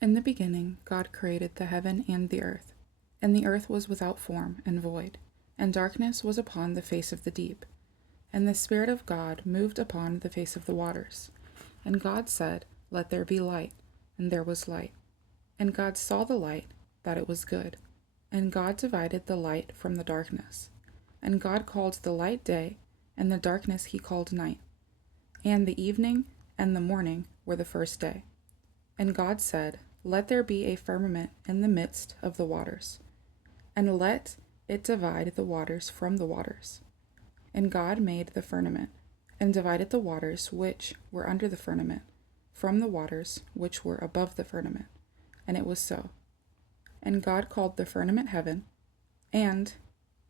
In the beginning, God created the heaven and the earth was without form and void, and darkness was upon the face of the deep. And the Spirit of God moved upon the face of the waters. And God said, "Let there be light," and there was light. And God saw the light, that it was good. And God divided the light from the darkness. And God called the light day, and the darkness he called night. And the evening and the morning were the first day. And God said, "Let there be a firmament in the midst of the waters, and let it divide the waters from the waters." And God made the firmament, and divided the waters which were under the firmament from the waters which were above the firmament. And it was so. And God called the firmament heaven, and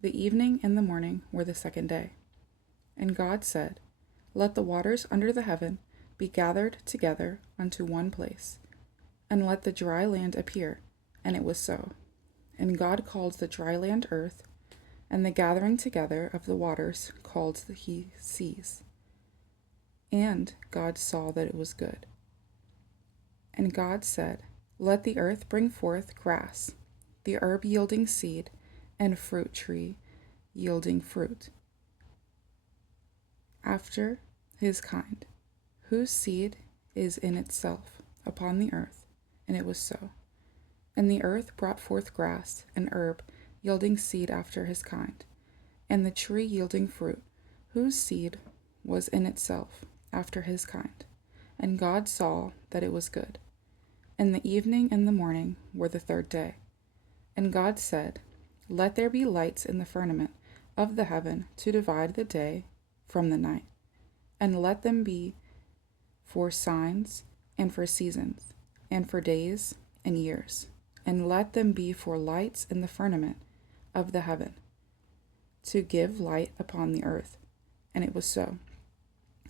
the evening and the morning were the second day. And God said, "Let the waters under the heaven be gathered together unto one place, and let the dry land appear." And it was so. And God called the dry land earth, and the gathering together of the waters called he seas. And God saw that it was good. And God said, "Let the earth bring forth grass, the herb yielding seed, and fruit tree yielding fruit, after his kind, whose seed is in itself upon the earth." And it was so. And the earth brought forth grass and herb yielding seed after his kind, and the tree yielding fruit, whose seed was in itself after his kind. And God saw that it was good. And the evening and the morning were the third day. And God said, "Let there be lights in the firmament of the heaven to divide the day from the night, and let them be for signs and for seasons, and for days and years, and let them be for lights in the firmament of the heaven, to give light upon the earth." And it was so.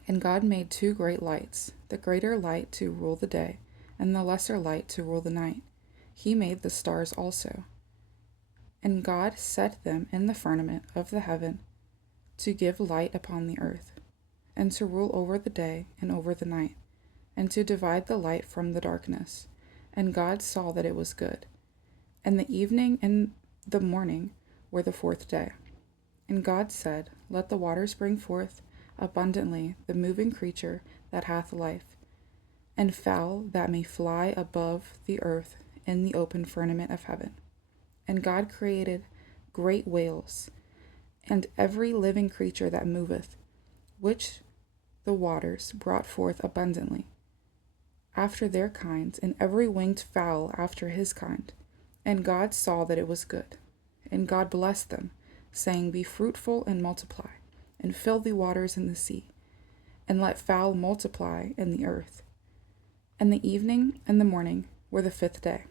And God made two great lights, the greater light to rule the day, and the lesser light to rule the night. He made the stars also. And God set them in the firmament of the heaven to give light upon the earth, and to rule over the day and over the night, and to divide the light from the darkness. And God saw that it was good. And the evening and the morning were the fourth day. And God said, "Let the waters bring forth abundantly the moving creature that hath life, and fowl that may fly above the earth in the open firmament of heaven." And God created great whales, and every living creature that moveth, which the waters brought forth abundantly, after their kind, and every winged fowl after his kind. And God saw that it was good. And God blessed them, saying, "Be fruitful and multiply, and fill the waters in the sea, and let fowl multiply in the earth." And the evening and the morning were the fifth day.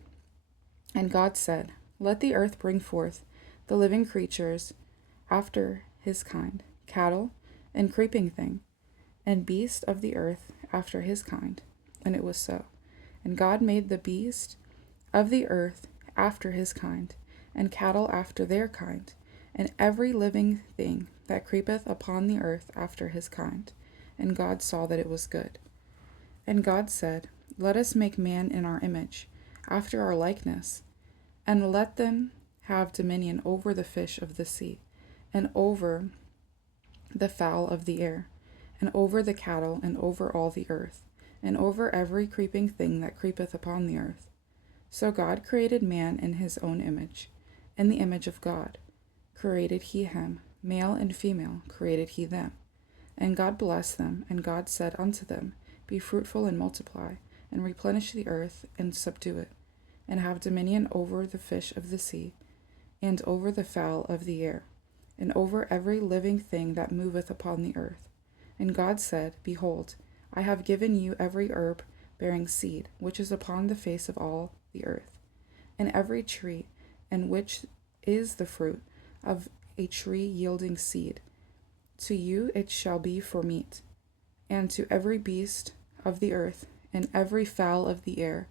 And God said, "Let the earth bring forth the living creatures after his kind, cattle, and creeping thing, and beast of the earth after his kind." And it was so. And God made the beast of the earth after his kind, and cattle after their kind, and every living thing that creepeth upon the earth after his kind. And God saw that it was good. And God said, "Let us make man in our image, after our likeness, and let them have dominion over the fish of the sea, and over the fowl of the air, and over the cattle, and over all the earth, and over every creeping thing that creepeth upon the earth." So God created man in his own image. In the image of God created he him, male and female created he them. And God blessed them, and God said unto them, "Be fruitful and multiply, and replenish the earth, and subdue it, and have dominion over the fish of the sea, and over the fowl of the air, and over every living thing that moveth upon the earth." And God said, "Behold, I have given you every herb bearing seed, which is upon the face of all the earth, and every tree, in which is the fruit of a tree yielding seed. To you it shall be for meat, and to every beast of the earth, and every fowl of the air,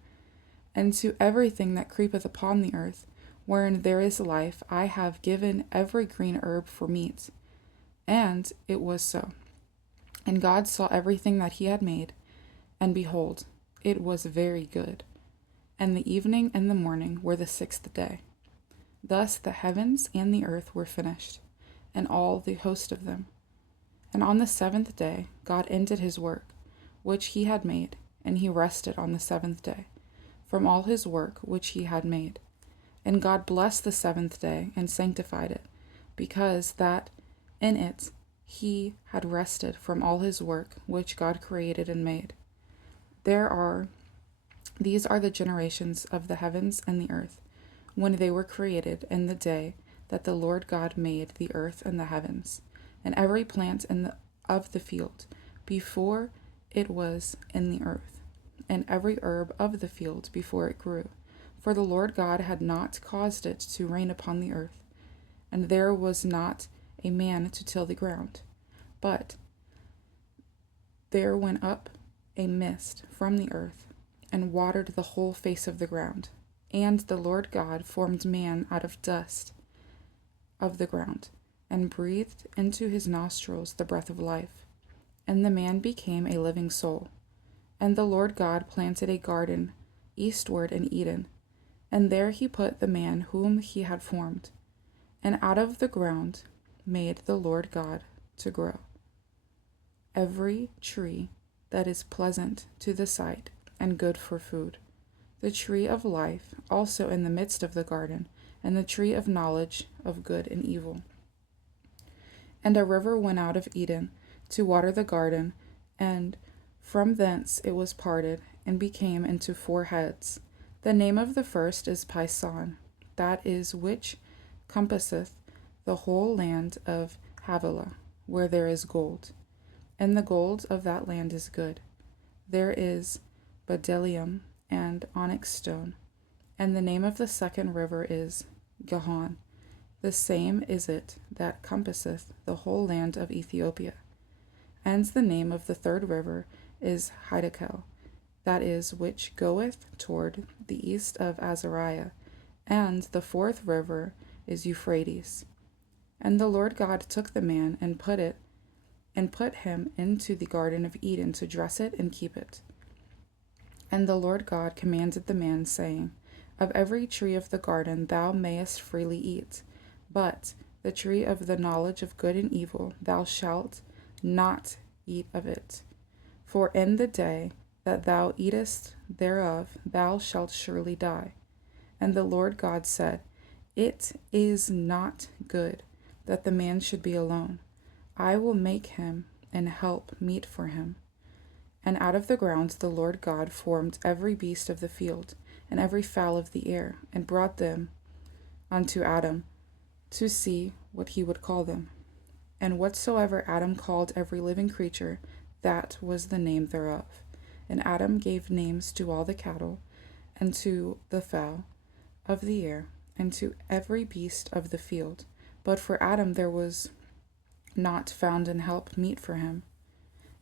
and to everything that creepeth upon the earth, wherein there is life, I have given every green herb for meat." And it was so. And God saw everything that he had made, and behold, it was very good. And the evening and the morning were the sixth day. Thus the heavens and the earth were finished, and all the host of them. And on the seventh day God ended his work, which he had made, and he rested on the seventh day from all his work which he had made. And God blessed the seventh day and sanctified it, because that in it he had rested from all his work which God created and made. These are the generations of the heavens and the earth, when they were created in the day that the Lord God made the earth and the heavens, and every plant of the field, before it was in the earth, and every herb of the field before it grew. For the Lord God had not caused it to rain upon the earth, and there was not a man to till the ground. But there went up a mist from the earth, and watered the whole face of the ground. And the Lord God formed man out of dust of the ground, and breathed into his nostrils the breath of life. And the man became a living soul. And the Lord God planted a garden eastward in Eden, and there he put the man whom he had formed. And out of the ground made the Lord God to grow every tree that is pleasant to the sight and good for food, the tree of life also in the midst of the garden, and the tree of knowledge of good and evil. And a river went out of Eden to water the garden, and from thence it was parted, and became into four heads. The name of the first is Pison, that is which compasseth the whole land of Havilah, where there is gold. And the gold of that land is good. There is bdellium and onyx stone. And the name of the second river is Gihon. The same is it that compasseth the whole land of Ethiopia. And the name of the third river is Hiddekel, that is which goeth toward the east of Azariah. And the fourth river is Euphrates. And the Lord God took the man and put him into the garden of Eden to dress it and keep it. And the Lord God commanded the man, saying, Of every tree of the garden thou mayest freely eat, but the tree of the knowledge of good and evil thou shalt not eat of it. For in the day that thou eatest thereof thou shalt surely die. And the Lord God said, It is not good that the man should be alone. I will make him an help meet for him. And out of the ground the Lord God formed every beast of the field, and every fowl of the air, and brought them unto Adam, to see what he would call them. And whatsoever Adam called every living creature, that was the name thereof. And Adam gave names to all the cattle, and to the fowl of the air, and to every beast of the field. But for Adam there was not found an help meet for him.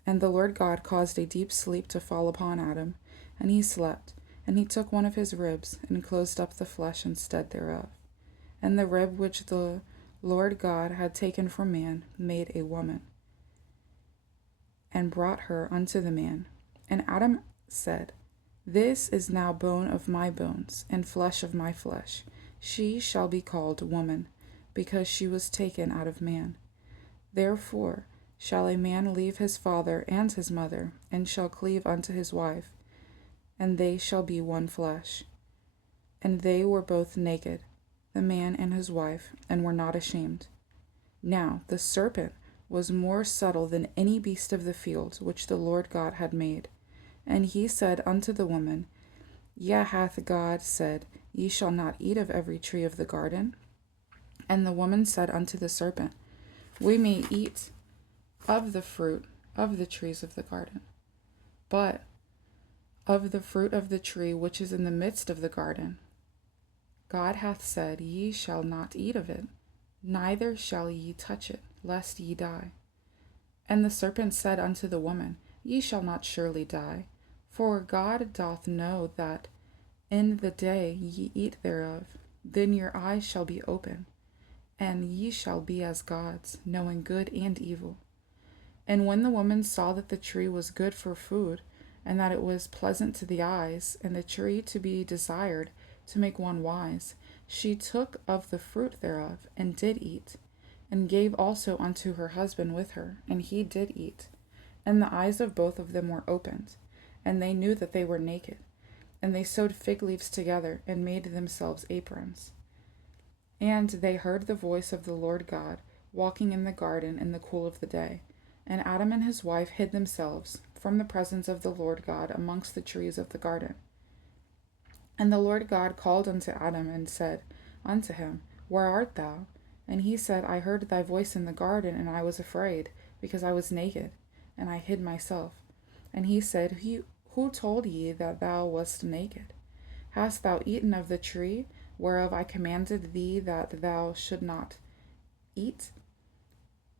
And the Lord God caused a deep sleep to fall upon Adam, and he slept. And he took one of his ribs, and closed up the flesh instead thereof. And the rib which the Lord God had taken from man made a woman, and brought her unto the man. And Adam said, This is now bone of my bones, and flesh of my flesh. She shall be called woman, because she was taken out of man. Therefore shall a man leave his father and his mother, and shall cleave unto his wife, and they shall be one flesh. And they were both naked, the man and his wife, and were not ashamed. Now the serpent was more subtle than any beast of the field which the Lord God had made. And he said unto the woman, Yea, hath God said, Ye shall not eat of every tree of the garden? And the woman said unto the serpent, We may eat of the fruit of the trees of the garden, but of the fruit of the tree which is in the midst of the garden, God hath said, Ye shall not eat of it, neither shall ye touch it, lest ye die. And the serpent said unto the woman, Ye shall not surely die, for God doth know that in the day ye eat thereof, then your eyes shall be open, and ye shall be as gods, knowing good and evil. And when the woman saw that the tree was good for food, and that it was pleasant to the eyes, and a tree to be desired to make one wise. She took of the fruit thereof, and did eat, and gave also unto her husband with her, and he did eat. And the eyes of both of them were opened, and they knew that they were naked. And they sewed fig leaves together, and made themselves aprons. And they heard the voice of the Lord God walking in the garden in the cool of the day. And Adam and his wife hid themselves from the presence of the Lord God amongst the trees of the garden. And the Lord God called unto Adam, and said unto him, Where art thou? And he said, I heard thy voice in the garden, and I was afraid, because I was naked, and I hid myself. And he said, Who told ye that thou wast naked? Hast thou eaten of the tree whereof I commanded thee that thou should not eat?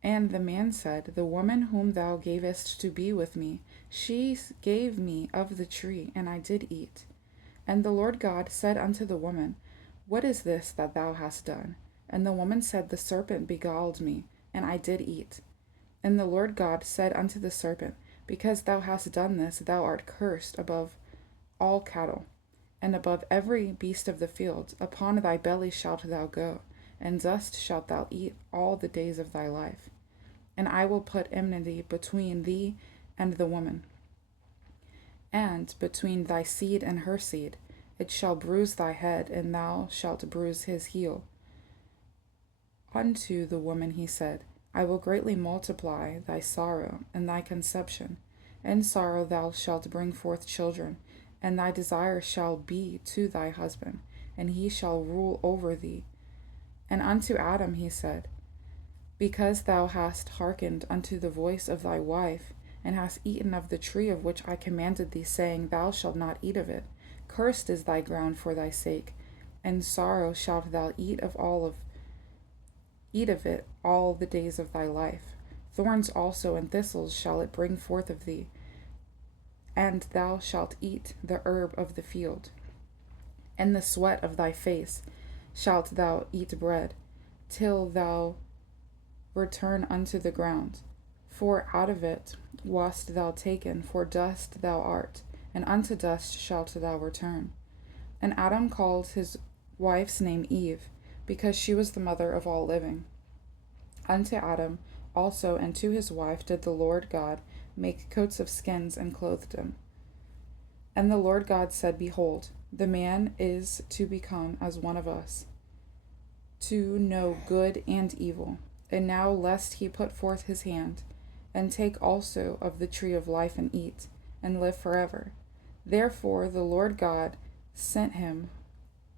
And the man said, The woman whom thou gavest to be with me, she gave me of the tree, and I did eat. And the Lord God said unto the woman, What is this that thou hast done? And the woman said, The serpent beguiled me, and I did eat. And the Lord God said unto the serpent, Because thou hast done this, thou art cursed above all cattle, and above every beast of the field. Upon thy belly shalt thou go, and dust shalt thou eat all the days of thy life. And I will put enmity between thee and the woman, and between thy seed and her seed. It shall bruise thy head, and thou shalt bruise his heel. Unto the woman he said, I will greatly multiply thy sorrow and thy conception. In sorrow thou shalt bring forth children, and thy desire shall be to thy husband, and he shall rule over thee. And unto Adam he said, Because thou hast hearkened unto the voice of thy wife, and hast eaten of the tree of which I commanded thee, saying, Thou shalt not eat of it, cursed is thy ground for thy sake, and sorrow shalt thou eat of it all the days of thy life. Thorns also and thistles shall it bring forth of thee, and thou shalt eat the herb of the field. In the sweat of thy face shalt thou eat bread, till thou return unto the ground. For out of it wast thou taken, for dust thou art, and unto dust shalt thou return. And Adam called his wife's name Eve, because she was the mother of all living. Unto Adam also and to his wife did the Lord God make coats of skins, and clothed them. And the Lord God said, Behold, the man is to become as one of us, to know good and evil. And now lest he put forth his hand, and take also of the tree of life, and eat, and live forever. Therefore the Lord God sent him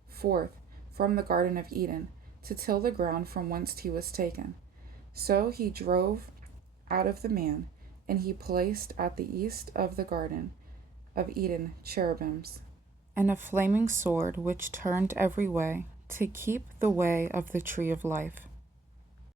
forth from the Garden of Eden, to till the ground from whence he was taken. So he drove out of the man, and he placed at the east of the Garden of Eden cherubims, and a flaming sword which turned every way, to keep the way of the tree of life.